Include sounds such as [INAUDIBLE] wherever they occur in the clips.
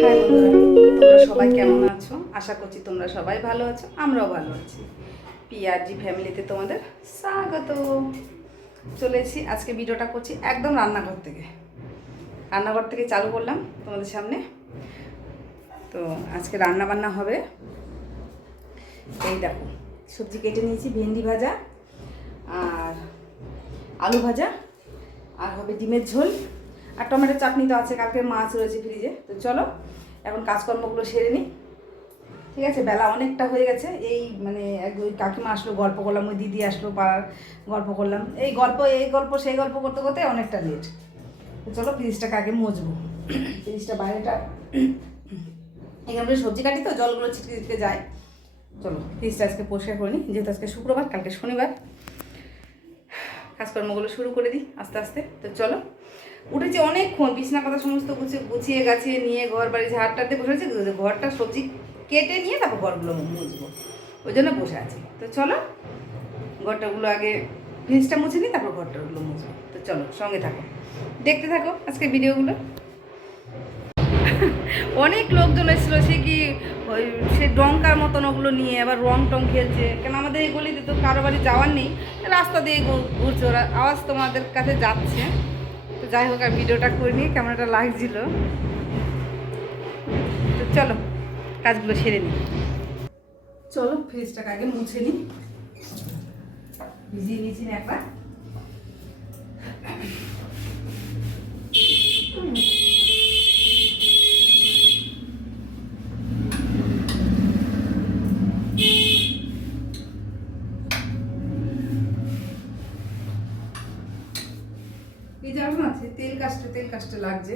হ্যাঁ তোমরা সবাই কেমন আছো? আশা করছি তোমরা সবাই ভালো আছো, আমরাও ভালো আছি। পিআরজি ফ্যামিলিতে তোমাদের স্বাগত। চলে এসেছি, আজকে ভিডিওটা করছি একদম রান্নাঘর থেকে। রান্নাঘর থেকে চালু করলাম তোমাদের সামনে। তো আজকে রান্না বান্না হবে। এই দেখো, সবজি কেটে নিয়েছি, ভেন্ডি ভাজা আর আলু ভাজা, আর হবে ডিমের ঝোল। আর টমেটোর চাটনি তো আছে, কালকে মাছ রয়েছে ফ্রিজে তো চলো, এখন কাজকর্মগুলো সেরে নিই ঠিক আছে, বেলা অনেকটা হয়ে গেছে। এই মানে ওই কাকিমা আসলো, গল্প করলাম, ওই দিদি আসলো পাড়ার, গল্প করলাম। এই গল্প এই গল্প, সেই গল্প করতে করতে অনেকটা লেট তো চলো ফ্রিজটাকে আগে মুছবো। ফ্রিজটা বাইরেটা। এখানে সবজি কাটি তো, জলগুলো ছিটকে ছিটকে যায়। চলো ফ্রিজটা আজকে পরিষ্কার করে নিই যেহেতু আজকে শুক্রবার, কালকে শনিবার। কাজকর্মগুলো শুরু করে দিই আস্তে আস্তে। তো চলো উঠেছি অনেকক্ষণ, বিছনা কথা সমস্ত গুছিয়ে গুছিয়ে গাছিয়ে নিয়ে ঘর বাড়ি ঝাড়টাতে বসেছি ঘরটা সবজি কেটে নিয়ে তারপর ঘরগুলো মুছবো। ওই জন্য বসে আছি। তো চলো, ঘরটাগুলো আগে ফ্রিজটা মুছে নিই, তারপর ঘরটাগুলো মুছবো। তো চলো, সঙ্গে থাকো। দেখতে থাকো আজকে ভিডিওগুলো। অনেক লোকজন এসেছিল, সে কি ওই সে ডঙ্কার মতন ওগুলো নিয়ে আবার রং টং খেলছে। কেন আমাদের এই গলিতে তো কারও বাড়ি যাওয়ার নেই, রাস্তা দিয়ে ঘুরছে ওরা। আওয়াজ তোমাদের কাছে যাচ্ছে। যাই হোক আর ভিডিওটা করে নিয়ে কেমন একটা লাগছিল তো চলো, কাজগুলো সেরে নিই। চলো, ফ্রিজটাকে আগে মুছে নিই। ভিজিয়ে নিয়েছি একবার এই যে এখন আছে তেল কাজটা লাগছে।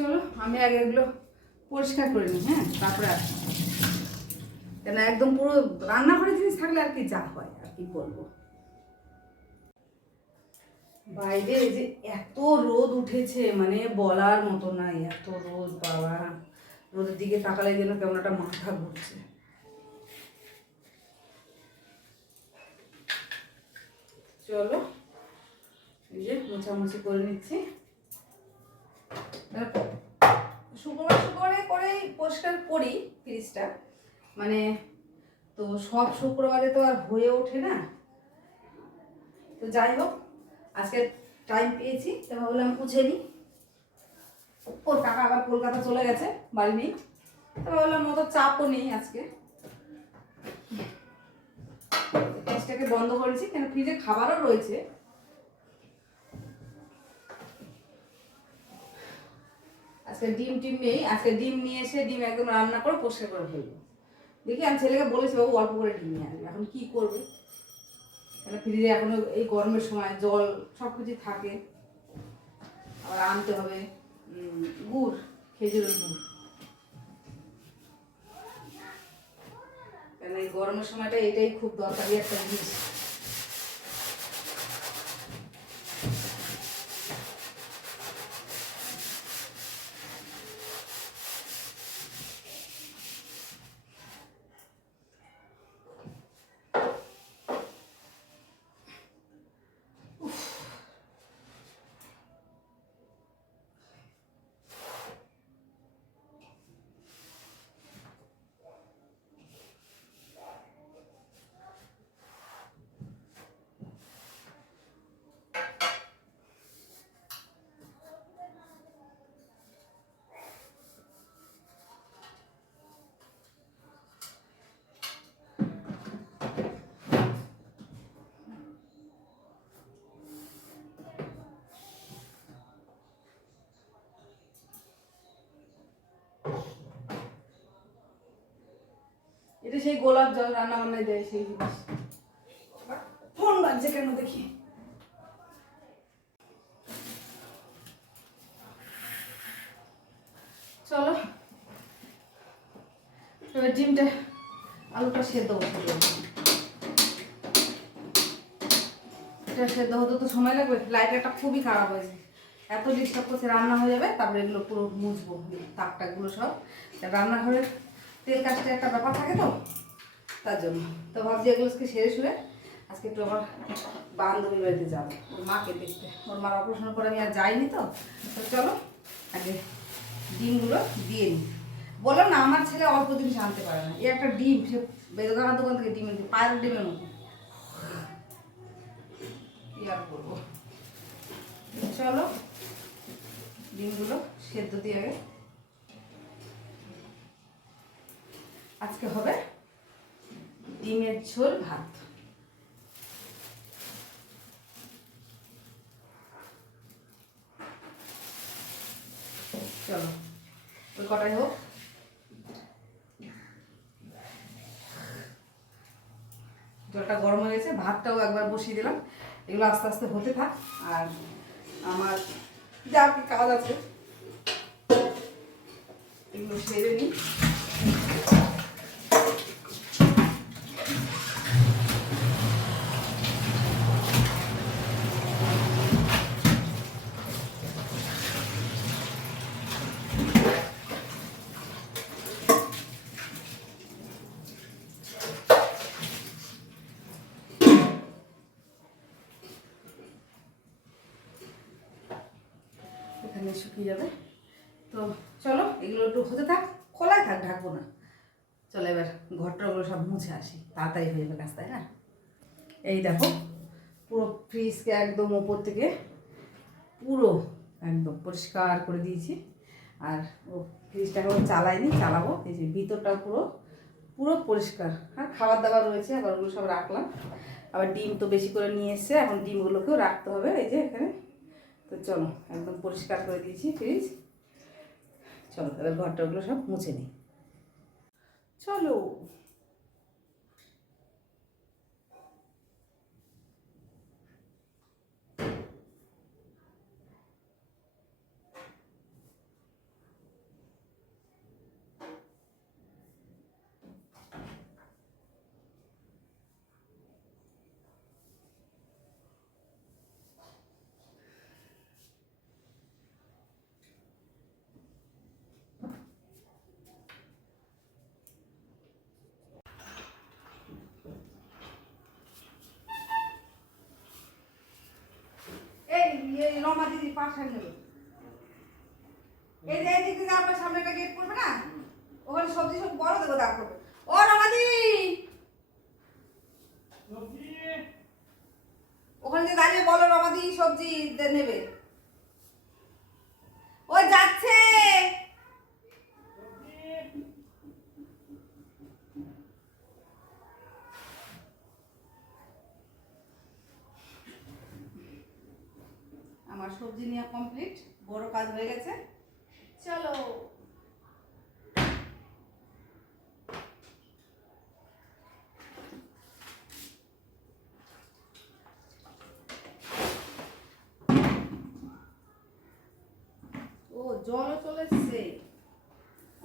চলো, আমি আগে এগুলো পরিষ্কার করে নিই হ্যাঁ? তারপরে আসব কেন একদম পুরো রান্নাঘরের জিনিস থাকলে আর কি যা হয়, আর কি বলব। বাইরে যে এত রোদ উঠেছে মানে বলার মতো নাই, এত রোদ, বাবা। রোদের দিকে তাকালে যেন কেমন একটা মাথা ঘুরছে। চলো, এই যে মোছামুছি করে নিচ্ছি। শুক্রবার শুক্রবারে করেই পরিষ্কার করি ফ্রিজটা মানে তো সব শুক্রবারে তো আর হয়ে ওঠে না। তো যাই হোক, আজকে টাইম পেয়েছি, তো ভাবলাম বুঝে নিই। ওর কাকা আবার কলকাতা চলে গেছে, বাড়ি নেই। তো ভাবলাম মতো চাপও নেই আজকে। ফ্রিজটাকে বন্ধ করেছি, কেন ফ্রিজে খাবারও রয়েছে। আজকে ডিম টিম নেই, আজকে ডিম নিয়ে এসে ডিম একদম রান্না করে পরিষ্কার করে ফেলব। দেখি আমি ছেলেকে বলেছি, বাবু, অল্প করে ডিম নিয়ে আসবে। এখন কি করবে? কেন ফ্রিজে এখনও এই গরমের সময় জল সব কিছু থাকে। আবার আনতে হবে গুড়, খেজুরের গুড়। কেন এই গরমের সময়টা এটাই খুব দরকারি একটা জিনিস। এটা সেই গোলাপ জল রান্না বান্নায় দেয় সেই জিনিস। ফোন বাজছে কেন দেখি? চলো। এবার ডিমটা আলুটা সেদ্ধ বসে এটা সেদ্ধ হতে তো সময় লাগবে। লাইটারটা খুবই খারাপ হয়েছে। এত ডিস্টার্ব করছে, রান্না হয়ে যাবে, তারপরে এগুলো পুরো মুছবো। তাক টাকগুলো সব রান্নাঘরের তেল কাজটা একটা ব্যাপার থাকে তো? তার জন্য। তো ভাবছি এগুলো আজকে সেরে শুয়ে আজকে একটু আমার বান্ধবী বাড়িতে যাব, ওর মাকে দেখতে। ওর মার অপারেশন করে আমি আর যাইনি তো। চলো, আগে ডিমগুলো দিয়ে নিই। বললাম না, আমার ছেলে অল্প জিনিস আনতে পারে না। এই একটা ডিম, সে বেদকার দোকান থেকে ডিম, পায়ের ডিমের মতো। আর করব? চলো, ডিমগুলো সেদ্ধ দিয়ে আগে আজকে হবে ডিমের ঝোল ভাত। চলো ওই কটাই হোক? জলটা গরম হয়ে গেছে, ভাতটাও একবার বসিয়ে দিলাম। এগুলো আস্তে আস্তে হতে থাক, আর আমার যা কাজ আছে, এগুলো সেরে নিই। শুকিয়ে যাবে। তো চলো, এগুলো একটু হতে থাক খোলাই থাক, ঢাকবো না। চলো এবার ঘরটাগুলো সব মুছে আসি। তাড়াতাড়ি হয়ে যাবে কাজ, তাই না? এই দেখো, পুরো ফ্রিজকে একদম ওপর থেকে পুরো একদম পরিষ্কার করে দিয়েছি। আর ও ফ্রিজটা এখন চালাইনি চালাবো। এই যে ভিতরটা পুরো পুরো পরিষ্কার। আর খাবার দাবার রয়েছে, আবার ওগুলো সব রাখলাম। আবার ডিম তো বেশি করে নিয়ে এসছে, এখন ডিমগুলোকেও রাখতে হবে। এই যে এখানে তো চলো, একদম পরিষ্কার করে দিয়েছি ফ্রিজ চলো, এবার ঘরটা ওগুলো সব মুছে নিই। চলো এই এই রমা দিদি পাশে নেবে। এই যে এই আপনার সামনে একটা গেট করবে না ওখানে সবজি সব বড় দেবো দাগ করবে ও রমা দিদি ওখানে যে দাঁড়িয়ে বলো রমা দিদি সবজি দে- নেবে ও যাচ্ছে আমার সবজি নিয়ে কমপ্লিট বড় কাজ হয়ে গেছে। চলো ও জলও চলে এসছে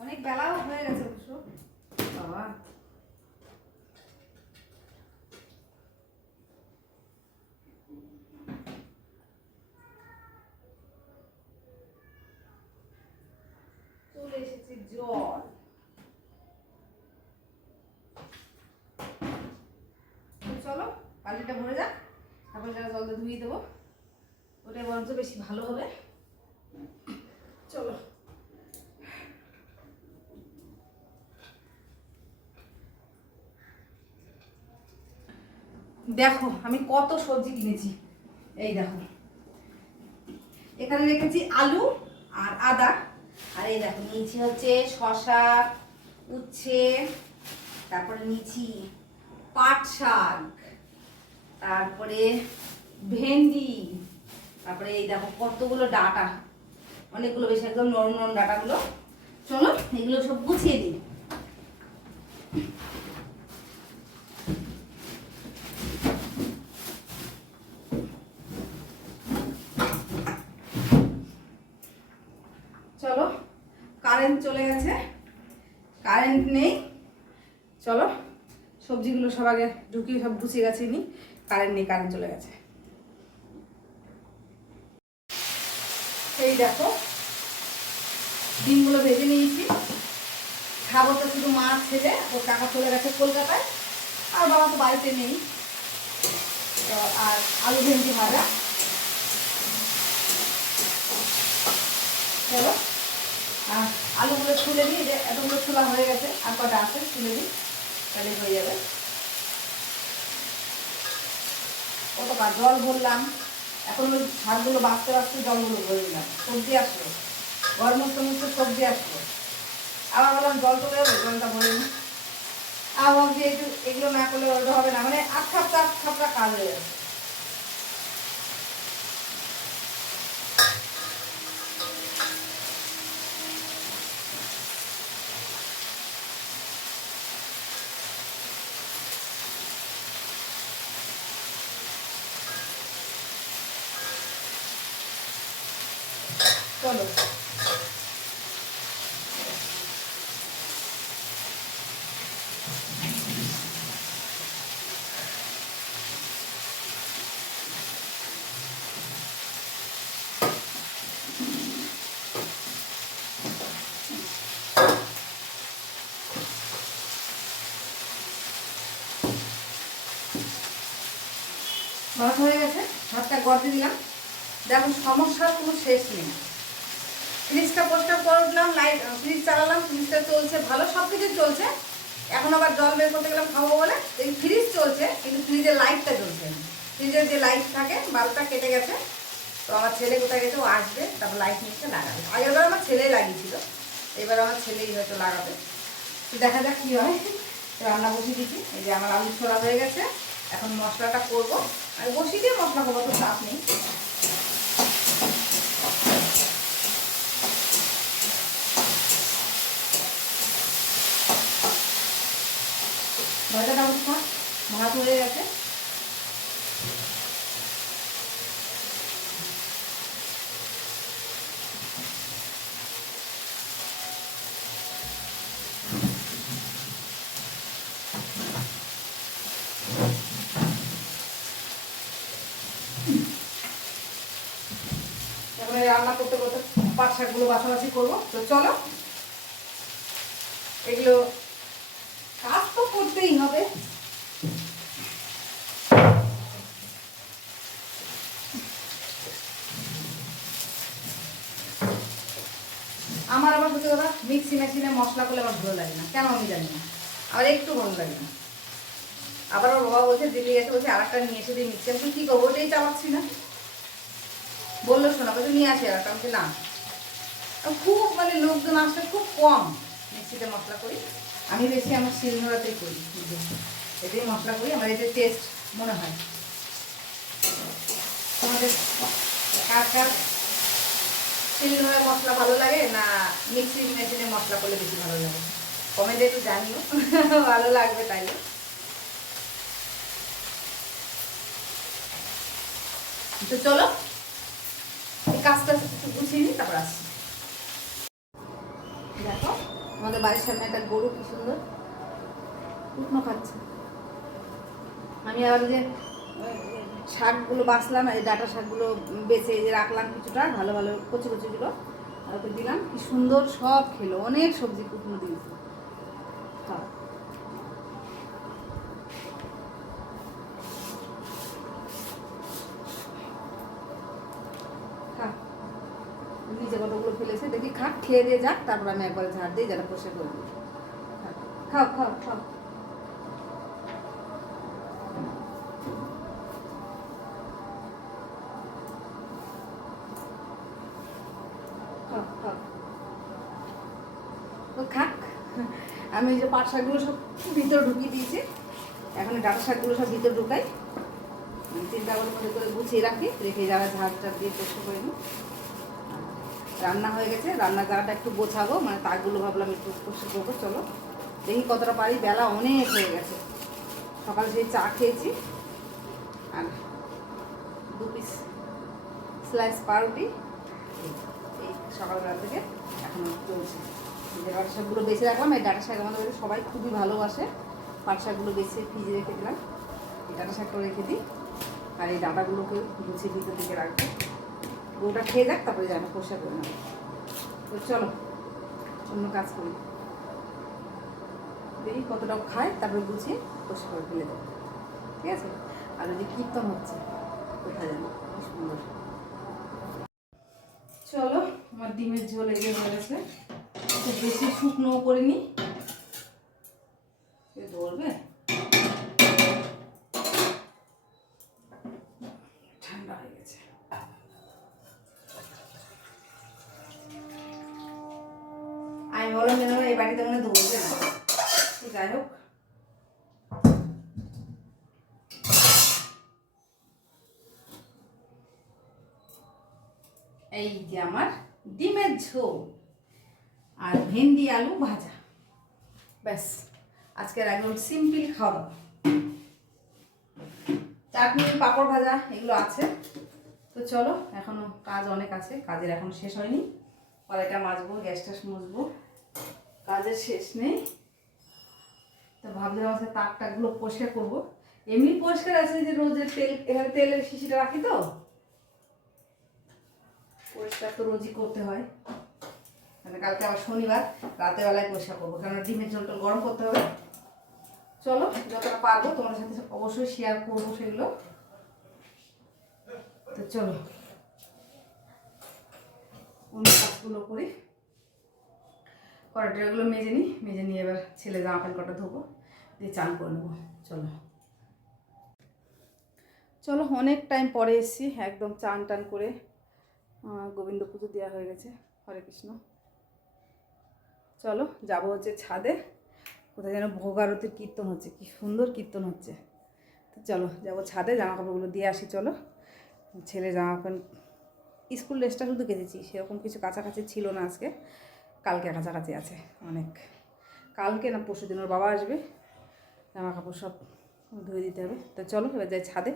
অনেক বেলাও হয়ে গেছে অবশ্য বাবা চলে এসেছে জল তো চলো বালতিটা ভরে যাক। তারপরে যারা ধুয়ে দেবো। ওটাই বরঞ্চ বেশি ভালো হবে। চলো। দেখো, আমি কত সবজি কিনেছি। এই দেখো। এখানে রেখেছি আলু আর আদা। আর এই দেখো, নিয়েছি হচ্ছে শশা উচ্ছে, তারপরে নিয়েছি পাট শাক। তারপরে ভেন্ডি, তারপরে এই দেখো কতগুলো ডাটা, অনেকগুলো বেশ একদম নরম নরম ডাটাগুলো। চলো, এগুলো সব গুছিয়ে দিই চলো কারেন্ট চলে গেছে। কারেন্ট নেই। চলো, সবজিগুলো সব আগে ঢুকিয়ে সব গুছিয়ে গেছে নি কারেন্ট নেই কারেন্ট চলে গেছে। এই দেখো, ডিমগুলো ভেজে নিয়েছি। খাব তো শুধু মাছ ছেলে, ওর কাকা চলে গেছে কলকাতায়, আর বাবা তো বাড়িতে নেই। তো আর আলু ভেন্ডি ভাজা। চলো। আলুগুলো ছুলে দিই যে এতগুলো ছোলা হয়ে গেছে, আর কটা আছে ছুলে দিই তাহলে হয়ে যাবে। কতটা জল ভরলাম। এখন ওই শাকগুলো বাঁচতে বাঁচতে জলগুলো ভরে দিলাম সবজি আসলো। গরম সমস্ত মস্ত সবজি আসলো। আবার বললাম, জল তো যাবে জলটা ভরে নি। আর ভাবছি একটু এগুলো না করলে ওটা হবে না। মানে আট খাপটা আট খাপটা কাজ হয়ে যাবে চলো। ভাত হয়ে গেছে ভাতটা গড়তে দিলাম। দেখো সমস্যার কোনো শেষ নেই। ফ্রিজটা পরিষ্কার করে উঠলাম লাইট ফ্রিজ চালালাম ফ্রিজটা চলছে ভালো সব কিছু চলছে। এখন আবার জল বের করতে গেলাম খাব বলে। এই ফ্রিজ চলছে, কিন্তু ফ্রিজের লাইটটা না। ফ্রিজের যে লাইট থাকে বাল্বটা কেটে গেছে। তো আমার ছেলে কোথায় গেছে, ও আসবে, তারপর লাইট নিচে লাগাবে। আগেরবার আমার ছেলেই লাগিয়েছিল, এবার আমার ছেলেই হয়তো লাগাবে। দেখা যাক কী হয়। [LAUGHS] রান্না বসিয়ে দিচ্ছি, এই যে আমার আলু ছোড়া হয়ে গেছে। এখন মশলাটা করব। আমি বসিয়ে দিয়ে মশলা করব তো চাপ নেই। ভাজাটা অবস্থা ভাত হয়ে গেছে এবারে রান্না করতে করতে পাট শাকগুলো বাছাবাছি করব। তো চলো, এগুলো কাজ তো করতেই হবে আমার আবার হচ্ছে কথা মিক্সি মেশিনে মশলা করলে আমার ভালো লাগে না। কেন আমি জানি না। আমার একটু ভালো লাগে না। আবার ওর বাবা বলছে, দিল্লি গেছে বলছে আর একটা নিয়ে এসে দিই মিক্সি আমি কি করব? ওটাই চালাচ্ছি না। বলল, শোনা, বলছে, নিয়ে আসি আর একটা আমি না। খুব মানে লোকজন আসলে খুব কম মিক্সিতে মশলা করি। আমি বেশি আমার শিলনোড়াতেই করি। এটাই মশলা করি। আমার এতে টেস্ট মনে হয়। তোমাদের কার কার শিলনোড়ার মশলা ভালো লাগে না মিক্সি মেশিনে মশলা করলে বেশি ভালো লাগে? কমেন্টে একটু জানিও। [LAUGHS] ভালো লাগবে তাইলে। তো চলো কাজটা একটু গুছিয়ে নিই, তারপর আসছি। দেখো, আমাদের বাড়ির সামনে একটা গরু কি সুন্দর। উঠনো খাচ্ছে। আমি আবার যে শাকগুলো বাছলাম এই ডাটা শাকগুলো বেছে রাখলাম কিছুটা ভালো ভালো কচি কচিগুলো ওকে দিলাম। কি সুন্দর সব খেলো অনেক সবজি কুটনো দিয়েছে। নিজে কতগুলো ফেলেছে দেখি খাক খেয়ে দিয়ে যাক তারপর আমি একবার ঝাড় দিই যেটা বসে করব খাও খাও খাও, আমি এই যে পাট শাকগুলো সব ভিতরে ঢুকিয়ে দিয়েছি। এখন ডাটা শাকগুলো সব ভিতরে ঢুকাই। তিনটা করে মধ্যে করে গুছিয়ে রাখি, রেখে যারা ঝাড় টাড় দিয়ে পরিষ্কার করে নিই। রান্না হয়ে গেছে, রান্নার জায়গাটা একটু গোছাবো মানে তাকগুলো ভাবলাম একটু পরিষ্কার করব, চলো। দেখি কতটা পারি, বেলা অনেক হয়ে গেছে। সকালে সেই চা খেয়েছি, আর দু পিস স্লাইস পাউরুটি, এই সকালবেলা থেকে এখনও চলছে ডাটা শাকগুলো বেছে রাখলাম, এই ডাটা শাক আমাদের সবাই খুবই ভালোবাসে। পাট শাকগুলো বেছে ফ্রিজে রেখে দিলাম। এই ডাটা শাকটা রেখে দিই। আর এই ডাটাগুলোকে গুছিয়ে ভিতর দিকে রাখব। ওটা খেয়ে যাক, তারপরে যাব পরিষ্কার করে নেব। তো চলো, অন্য কাজ করি। দেখি কতটা খায়, তারপরে গুছিয়ে পরিষ্কার করে ফেলে দেবো। ঠিক আছে? আর ওই যে কীর্তন হচ্ছে কোথায় যাব সুন্দর। চলো, আমার ডিমের ঝোল এগিয়ে হয়ে গেছে। খুব বেশি শুকনো করিনি। ধরবে? ঠান্ডা হয়ে গেছে। আমি বললাম যেন এই বাড়িতে মনে ধরবে না। যাই হোক। এই যে আমার ডিমের ঝোল আর ভেন্ডি আলু ভাজা। ব্যাস, আজকের একদম সিম্পল খাওয়া। চাটনি, পাঁপড় ভাজা, এগুলো আছে। তো চলো, এখনও কাজ অনেক আছে, কাজের এখন শেষ হয়নি। কড়াইটা মাজবো, গ্যাস ট্যাস মুছবো। কাজের শেষ নেই। তো ভাবলাম আজকে তাক টাকগুলো পরিষ্কার করব। এমনি পরিষ্কার আছে যে রোজের তেল এখানে তেলের শিশিটা রাখি তো? পরিষ্কার তো রোজই করতে হয়। মানে কালকে আবার শনিবার বেলায় পরিষ্কার করব কারণ ডিমের ঝোলটা গরম করতে হবে। চলো, যতটা পারব তোমার সাথে অবশ্যই শেয়ার করব সেগুলো। তো চলো অন্য কাজগুলো করি। কড়াটাগুলো মেজে নিই, মেজে নিয়ে এবার ছেলে জামা প্যান্ট কটা ধোবো, দিয়ে চান করে নেব। চলো। চলো, অনেক টাইম পরে এসেছি, একদম চান টান করে গোবিন্দ পুজো দেওয়া হয়ে গেছে। হরে কৃষ্ণ। চলো, যাব হচ্ছে ছাদে। কোথায় যেন ভোগ আরতির কীর্তন হচ্ছে, কি সুন্দর কীর্তন হচ্ছে। তো চলো, যাব ছাদে জামা কাপড়গুলো দিয়ে আসি, চলো। ছেলে জামা প্যান্ট স্কুল ড্রেসটা শুধু কেচেছি, সেরকম কিছু কাছাকাছি ছিল না আজকে। কালকে কাছাকাছি আছে অনেক। কালকে না পরশু দিন ওর বাবা আসবে জামা কাপড় সব ধুয়ে দিতে হবে। তো চলো, এবার যাই ছাদে।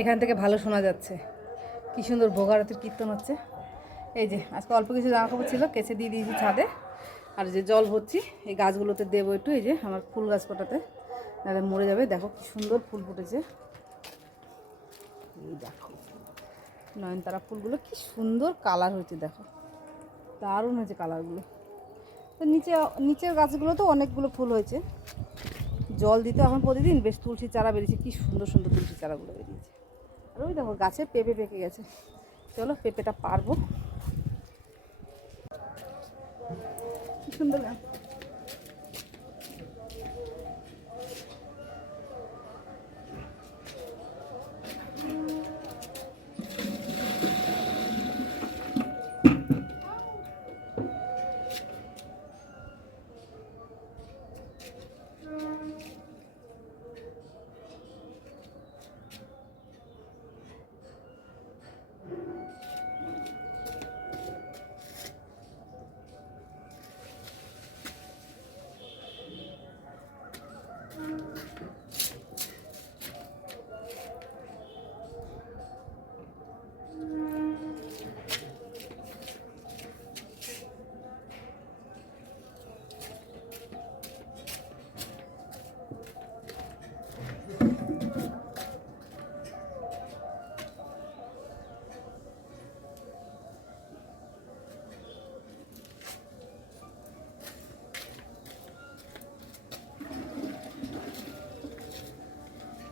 এখান থেকে ভালো শোনা যাচ্ছে, কি সুন্দর ভোগারতির কীর্তন হচ্ছে। এই যে, আজকে অল্প কিছু জামা কাপড় ছিল, কেচে দিয়ে দিয়েছি ছাদে। আর যে জল ভরছি এই গাছগুলোতে দেবো একটু, এই যে আমার ফুল গাছ কটাতে। মরে যাবে, দেখো কি সুন্দর ফুল ফুটেছে। এই দেখো, নয়নতারা ফুলগুলো কি সুন্দর কালার হয়েছে, দেখো। দারুণ হয়েছে কালারগুলো। তো নিচে, নিচের গাছগুলো তো অনেকগুলো ফুল হয়েছে। জল দিতে এখন প্রতিদিন বেশ তুলসী চারা বেরিয়েছে, কি সুন্দর সুন্দর তুলসী চারাগুলো বেরিয়েছে। আর ওই দেখো গাছে পেঁপে পেকে গেছে। চলো, পেঁপেটা পারব। কি সুন্দর গাছ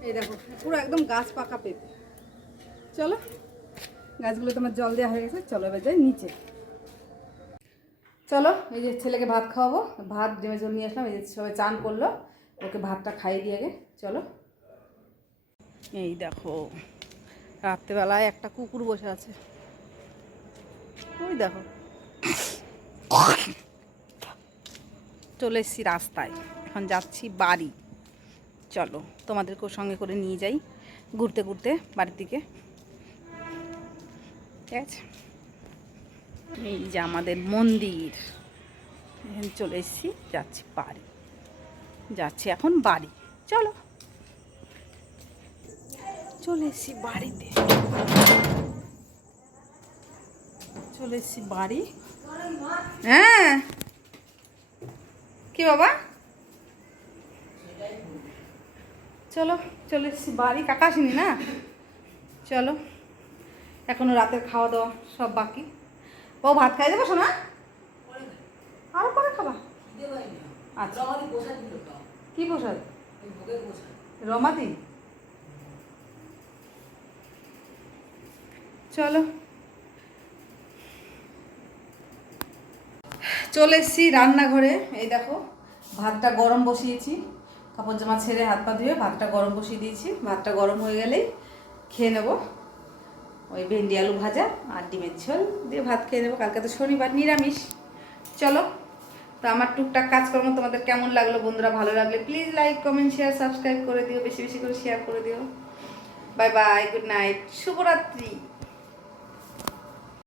এই দেখো, পুরো একদম গাছ পাকা পেঁপে। চলো, গাছগুলো তোমার জল দেওয়া হয়ে গেছে, চলো এবার যাই নিচে। চলো, এই যে ছেলেকে ভাত খাওয়াবো, ভাত ডেমে জল নিয়ে আসলাম, এই যে সবাই চান করল, ওকে ভাতটা খাইয়ে দিয়ে গে চলো। এই দেখো, রাত্রেবেলায় একটা কুকুর বসে আছে। ওই দেখো, চলে এসেছি রাস্তায়, এখন যাচ্ছি বাড়ি। চলো তোমাদেরকেও সঙ্গে করে নিয়ে যাই ঘুরতে ঘুরতে বাড়ির দিকে। ঠিক আছে? এই যে আমাদের মন্দির। এখানে চলে এসেছি, যাচ্ছি বাড়ি। যাচ্ছি এখন বাড়ি। চলো। চলে এসেছি বাড়িতে। চলে এসেছি বাড়ি। হ্যাঁ? কি বাবা? চলো, চলে এসেছি বাড়ি। কাকা আসেনি না? চলো, এখনও রাতের খাওয়া দাওয়া সব বাকি। ও ভাত খাই দেবো শোনা আরও পরে খাবা? আচ্ছা। কি প্রসাদ? রমাদি? চলো। চলে এসেছি রান্নাঘরে। এই দেখো, ভাতটা গরম বসিয়েছি। কাপড় জামা ছেড়ে হাত পা ধুয়ে ভাতটা গরম বসিয়ে দিয়েছি। ভাতটা গরম হয়ে গেলেই খেয়ে নেব। ওই ভেন্ডি আলু ভাজা আর ডিমের ঝোল দিয়ে ভাত খেয়ে নেব। কালকে তো শনিবার, নিরামিষ। চলো, তো আমার টুকটাক কাজকর্ম তোমাদের কেমন লাগল বন্ধুরা? ভালো লাগলে please like comment share subscribe করে দিও। বেশি বেশি করে শেয়ার করে দিও। বাই বাই গুড নাইট শুভরাত্রি।